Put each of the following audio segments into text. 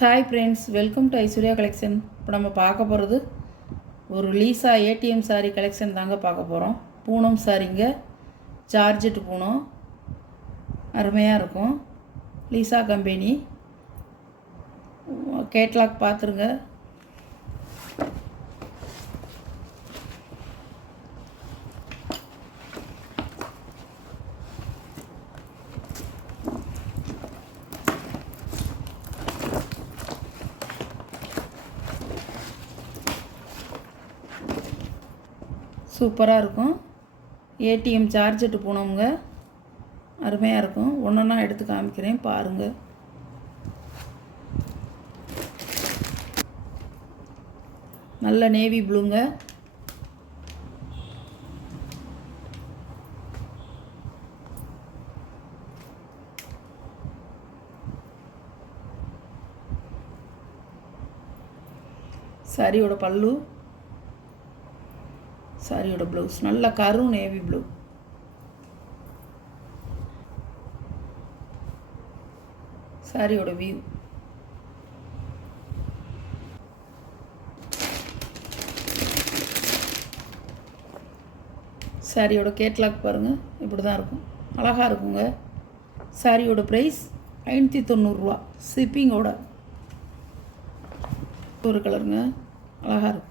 Hi friends, welcome to Aishwarya collection. இப்போ நம்ம பார்க்க போகிறது ஒரு லீசா ஏடிஎம் சாரீ கலெக்ஷன் தாங்க பார்க்க போகிறோம். பூனம் சாரீங்க, ஜார்ஜெட் பூனம், அருமையாக இருக்கும். லீசா கம்பெனி கேட்லாக் பார்த்துருங்க. சூப்பராக இருக்கும். ஏடிஎம் சார்ஜெட்டு பூனமுங்க, அருமையாக இருக்கும். ஒன்றா எடுத்து காமிக்கிறேன் பாருங்கள். நல்ல நேவி ப்ளூங்க, சாரியோட பல்லு, சாரியோட ப்ளவுஸ் நல்ல கரும் நேவி ப்ளூ. சாரியோட வியூ, சாரியோட கேட்லாக் பாருங்கள், இப்படி தான் இருக்கும். அழகாக இருக்குங்க. சாரியோட ப்ரைஸ் 590 ரூபா ஷிப்பிங்கோட. ஒரு கலருங்க, அழகாக இருக்கும்.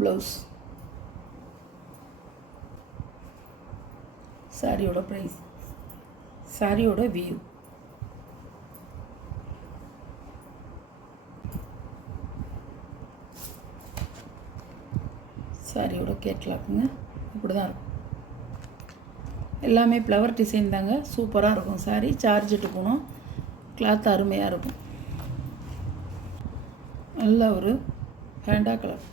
ப்ளவுஸ், சாரியோட ப்ரைஸ், சாரியோட வியூ, சாரியோட கேட்லாக்குங்க, இப்படி தான் இருக்கும். எல்லாமே ஃப்ளவர் டிசைன் தாங்க, சூப்பராக இருக்கும். சாரி சார்ஜெட்டு போனோம், கிளாத் அருமையாக இருக்கும். நல்ல ஒரு ஹேண்டா கலர்.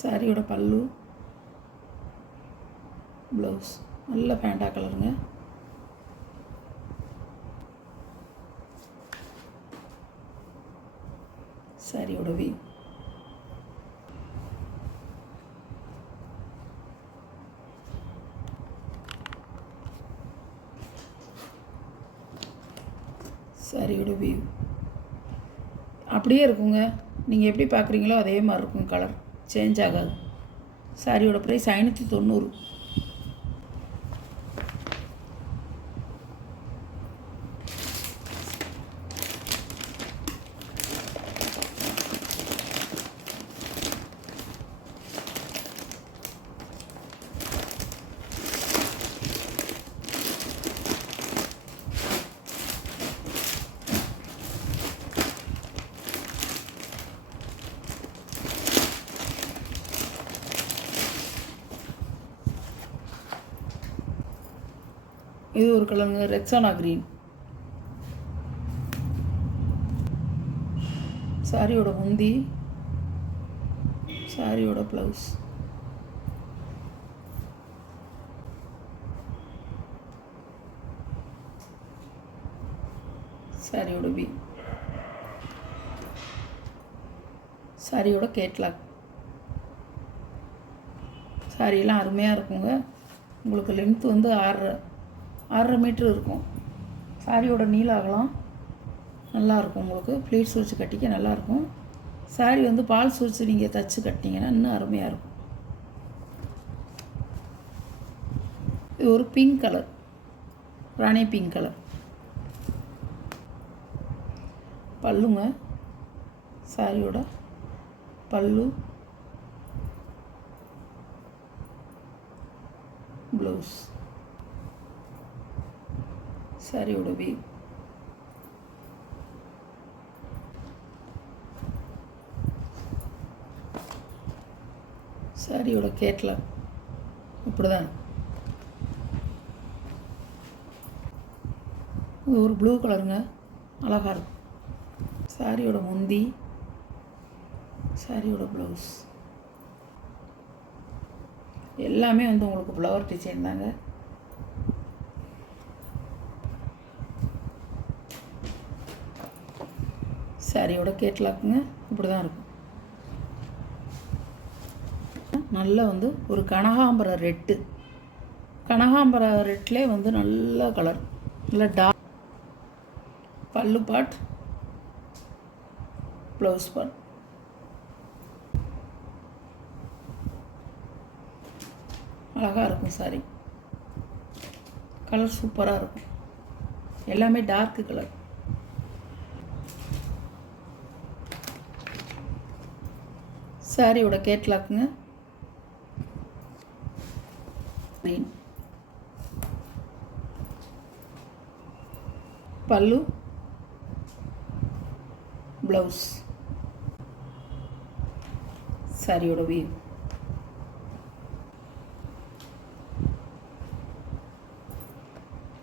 சாரியோட பல்லு, ப்ளவுஸ் நல்ல பேண்டா கலருங்க. சாரியோட வியூ, சாரியோட வியூ அப்படியே இருக்குங்க. நீங்கள் எப்படி பார்க்குறீங்களோ அதே மாதிரி இருக்கும். கலர் சேஞ்ச் ஆகாது. சாரியோட ப்ரைஸ் 590. இது ஒரு கலருங்க, ரெக்ஸானா க்ரீன். சாரியோட முந்தி, சாரியோட ப்ளவுஸ், சாரியோட வி, சாரியோட கேட்லாக். சாரியெல்லாம் அருமையாக இருக்குங்க. உங்களுக்கு லென்த் வந்து 6.5 மீட்ரு இருக்கும். சாரியோட நீள அகலம் நல்லாயிருக்கும். உங்களுக்கு ப்ளீட்ஸ் வச்சு கட்டிக்க நல்லாயிருக்கும். சாரி வந்து பால்ஸ் வச்சு நீங்கள் தைச்சி கட்டினீங்கன்னா இன்னும் அருமையாக இருக்கும். இது ஒரு பிங்க் கலர், ராணி பிங்க் கலர். பல்லுங்க, சாரியோட பல்லு, ப்ளவுஸ், சாரியோட வியூ, சாரியோட கேட்லாக். இப்படி தான் இது ஒரு ப்ளூ கலருங்க, அழகாக இருக்கும். சாரியோட முந்தி, சாரியோட ப்ளவுஸ் எல்லாமே வந்து உங்களுக்கு ஃப்ளவர் டிசைன் தாங்க. சாரியோட கேட்லாக்குங்க இப்படி தான் இருக்கும். நல்லா வந்து ஒரு கனகாம்பர ரெட்டு, கனகாம்பர ரெட்லே வந்து நல்ல கலர், நல்ல டார்க். பல்லு பார்ட், ப்ளவுஸ் பார்ட். அழகாக இருக்கும் சாரி. கலர் சூப்பராக இருக்கும். எல்லாமே டார்க்கு கலர். சாரியோட கேட்லாக்குங்க க்ரீன். பல்லு, ப்ளவுஸ், சாரியோட வியூ.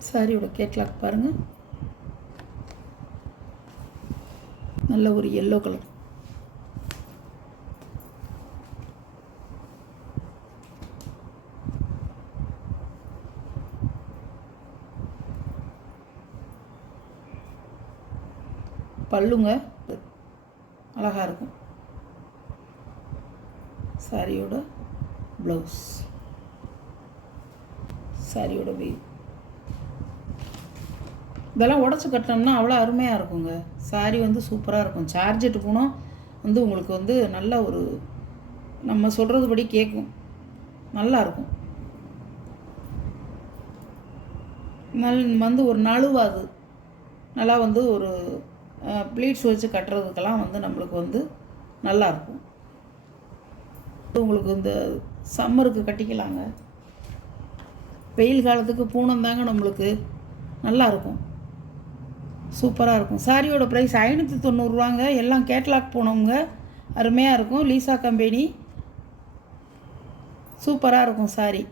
சாரியோட கேட்லாக் பாருங்கள், நல்ல ஒரு எல்லோ கலர். பல்லுங்க அழகாக இருக்கும். சாரியோட ப்ளவுஸ், சாரியோட வியூ. இதெல்லாம் உடச்சி கட்டினோம்னா அவ்வளோ அருமையாக இருக்குங்க. சாரி வந்து சூப்பராக இருக்கும். சார்ஜெட்டு பூனம் வந்து உங்களுக்கு வந்து நல்ல ஒரு நம்ம சொல்கிறதுபடி கேட்கும், நல்லாயிருக்கும். வந்து ஒரு நழுவாது. நல்லா வந்து ஒரு ப்ளீட்ஸ் வச்சு கட்டுறதுக்கெல்லாம் வந்து நம்மளுக்கு வந்து நல்லாயிருக்கும். உங்களுக்கு இந்த சம்மருக்கு கட்டிக்கலாங்க. வெயில் காலத்துக்கு பூனம் தாங்க நம்மளுக்கு நல்லாயிருக்கும், சூப்பராக இருக்கும். சாரியோட ப்ரைஸ் 590 எல்லாம் கேட்லாக் போனவங்க. அருமையாக இருக்கும். லீசா கம்பெனி, சூப்பராக இருக்கும் சாரி.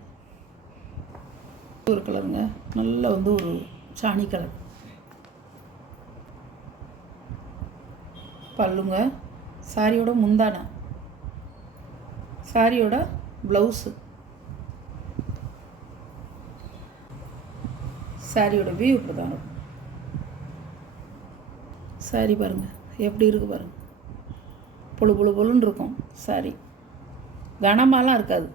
ஒரு கலருங்க, நல்ல வந்து ஒரு சாணி கலர். பல்லுங்க, சாரியோட முந்தானை, சாரியோட ப்ளவுஸு, சாரியோட வியூ இப்படி தான் இருக்கும். சாரி பாருங்கள் எப்படி இருக்குது பாருங்கள், பொழு பொழு பொழுன்னு இருக்கும் சாரி. கனமாலாம் இருக்காது,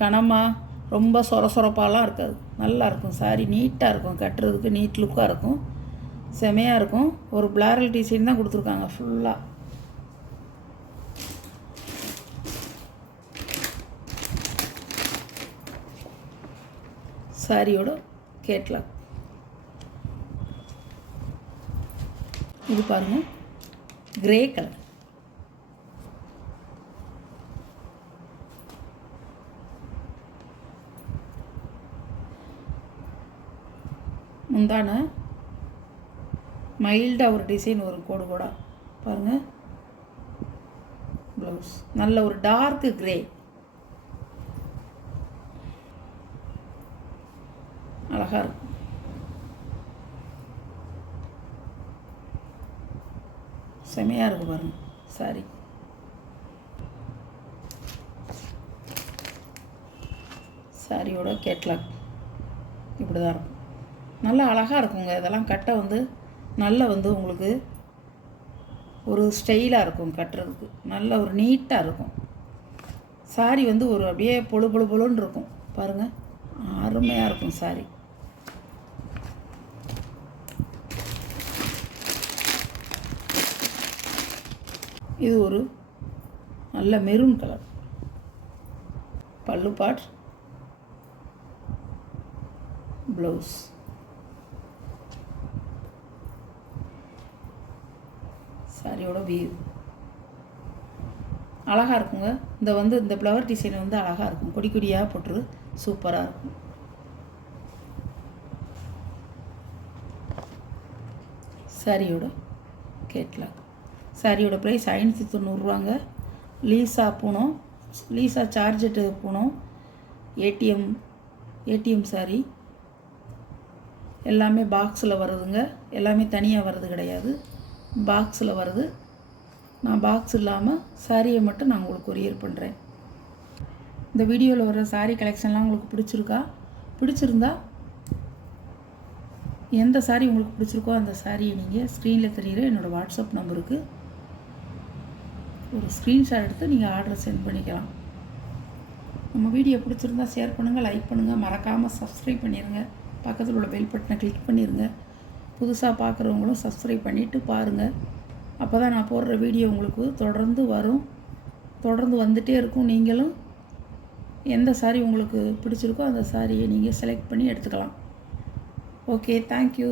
கனமாக ரொம்ப சொரப்பாலாம் இருக்காது, நல்லாயிருக்கும் சாரி. நீட்டாக இருக்கும், கட்டுறதுக்கு நீட் லுக்காக இருக்கும், செமையாக இருக்கும். ஒரு பிளாரல் டிசைன் தான் கொடுத்துருக்காங்க ஃபுல்லாக. சாரியோட கேட்லாக் இது பாருங்கள், கிரே கலர். முந்தான மைல்டாக ஒரு டிசைன், ஒரு கோடு கோடா பாருங்கள். ப்ளவுஸ் நல்ல ஒரு டார்க்கு கிரே, அழகாக இருக்கும். செமையாக இருக்குது பாருங்கள் சாரி. சாரியோட கேட்லாக் இப்படி தான் இருக்கும். நல்லா அழகாக இருக்குங்க. இதெல்லாம் கட்ட வந்து நல்ல வந்து உங்களுக்கு ஒரு ஸ்டைலாக இருக்கும், கட்டுறதுக்கு நல்ல ஒரு நீட்டாக இருக்கும். சாரி வந்து ஒரு அப்படியே பொழு பொழு பொழுன்னு இருக்கும் பாருங்கள், அருமையாக இருக்கும் சாரி. இது ஒரு நல்ல மெரூன் கலர். பல்லு பார்ட், ப்ளவுஸ், சாரியோட வியூ அழகாக இருக்குங்க. இந்த ஃப்ளவர் டிசைன் வந்து அழகாக இருக்கும், கொடி கொடியாக போட்டு சூப்பராக இருக்கும். சாரியோட கேட்லாக். சாரியோட ப்ரைஸ் 590 லீசா பூனம், லீசா சார்ஜெட்டு பூனம், ஏடிஎம் சாரி. எல்லாமே பாக்ஸில் வருதுங்க, எல்லாமே தனியாக வர்றது கிடையாது, பாக்ஸில் வருது. நான் பாக்ஸ் இல்லாமல் சாரியை மட்டும் நான் உங்களுக்கு கொரியர் பண்ணுறேன். இந்த வீடியோவில் வர சாரீ கலெக்ஷன்லாம் உங்களுக்கு பிடிச்சிருந்தா எந்த சாரீ உங்களுக்கு பிடிச்சிருக்கோ அந்த சாரியை நீங்கள் ஸ்க்ரீனில் தெரிகிற என்னோடய வாட்ஸ்அப் நம்பருக்கு ஒரு ஸ்க்ரீன்ஷாட் எடுத்து நீங்கள் ஆர்டர் சென்ட் பண்ணிக்கலாம். நம்ம வீடியோ பிடிச்சிருந்தா ஷேர் பண்ணுங்கள், லைக் பண்ணுங்கள், மறக்காமல் சப்ஸ்கிரைப் பண்ணிடுங்க. பக்கத்தில் உள்ள பெல் பட்டனை கிளிக் பண்ணிடுங்க. புதுசாக பார்க்குறவங்களும் சப்ஸ்கிரைப் பண்ணிவிட்டு பாருங்கள். அப்போ தான் நான் போடுற வீடியோ உங்களுக்கு தொடர்ந்து வரும், தொடர்ந்து வந்துகிட்டே இருக்கும். நீங்களும் எந்த சாரீ உங்களுக்கு பிடிச்சிருக்கோ அந்த சாரியை நீங்கள் செலக்ட் பண்ணி எடுத்துக்கலாம். Okay, thank you.